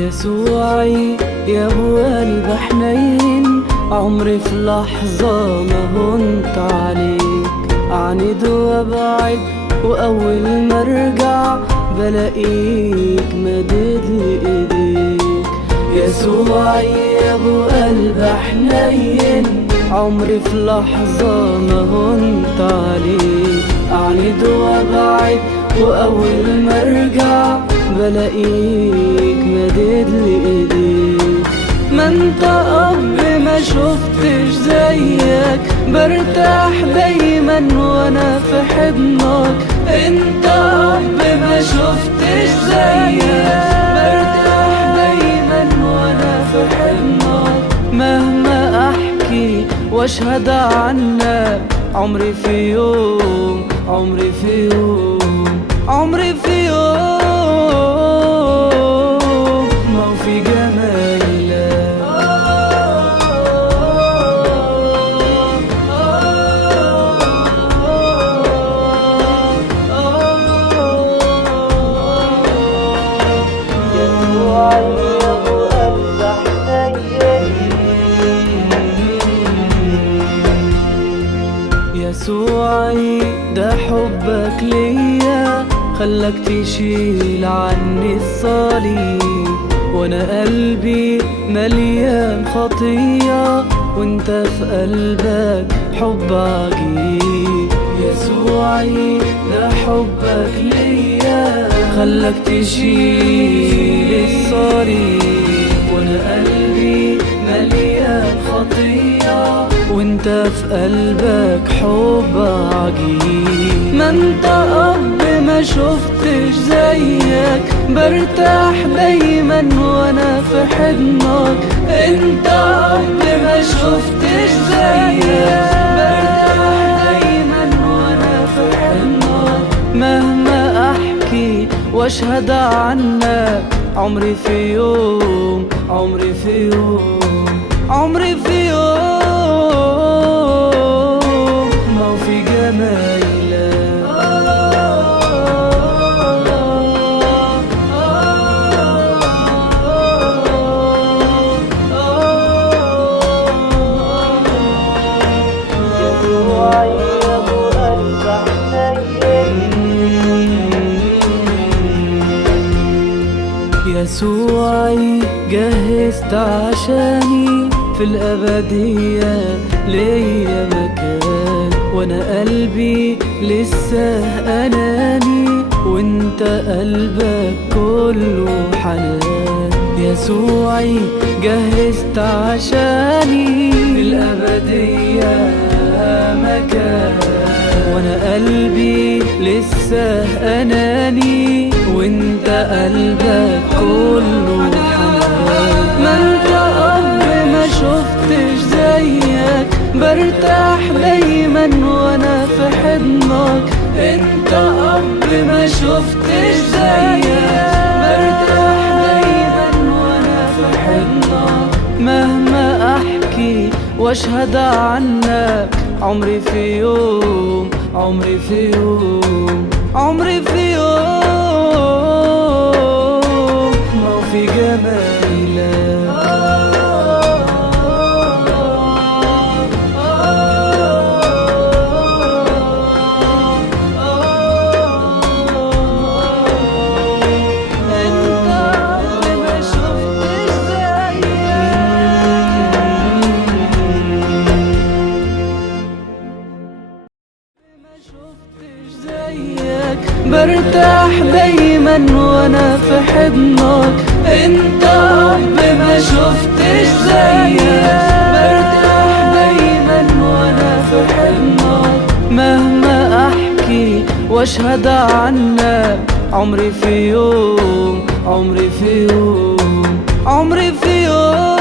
يسوعي يا ابو قلب حنين، عمري في لحظة ما هنت عليك، اعند وابعد واول ما ارجع بلاقيك مدد لي ايديك. يسوعي يا ابو قلب حنين، عمري في لحظة ما هنت عليك، اعند وابعد واول ما ارجع بلاقيك مدد لي ايديك. ما انت اب ما شفتش زيك، برتاح دايما وانا في حضنك. انت اب ما شفتش زيك، برتاح دايما وانا في حضنك. مهما احكي واشهد عنك، عمري في يوم، عمري في يوم، عمري في يوم ما في جمالك. يسوعي ده حبك ليا خلك تشيل عني الصليب، وانا قلبي مليان خطية وانت في قلبك حب عجيب. يسوعي ده حبك ليا خلك تشيل الصليب، وانا قلبي مليان خطية وانت في قلبك حب عجيب. ما انت اب ما شفتش زيك، برتاح دايما وانا في حضنك. انت اب ما شفتش زيك، برتاح دايما وانا في حضنك. مهما احكي واشهد عنك، عمري في يوم، عمري في يوم، عمري في يوم ما في جمالك. يسوعي جهزت عشاني في الأبدية ليا مكان، وانا قلبي لسه أناني وانت قلبك كله حنان. يسوعي جهزت عشاني في الأبدية مكان، وانا قلبي لسه أناني وانت قلبك كله حنان. ما انت اب ما شفتش زيك، برتاح دايما وانا في حضنك. انت اب ما شفتش زيك، برتاح دايما وانا في حضنك. مهما احكي واشهد عنك، عمري في يوم، عمري في يوم، عمري في يوم ما في جمالك. برتاح دايما وانا في حضنك. انت اب ما شفتش زيك، برتاح دايما وانا في حضنك. مهما احكي واشهد عنك، عمري في يوم، عمري في يوم، عمري في يوم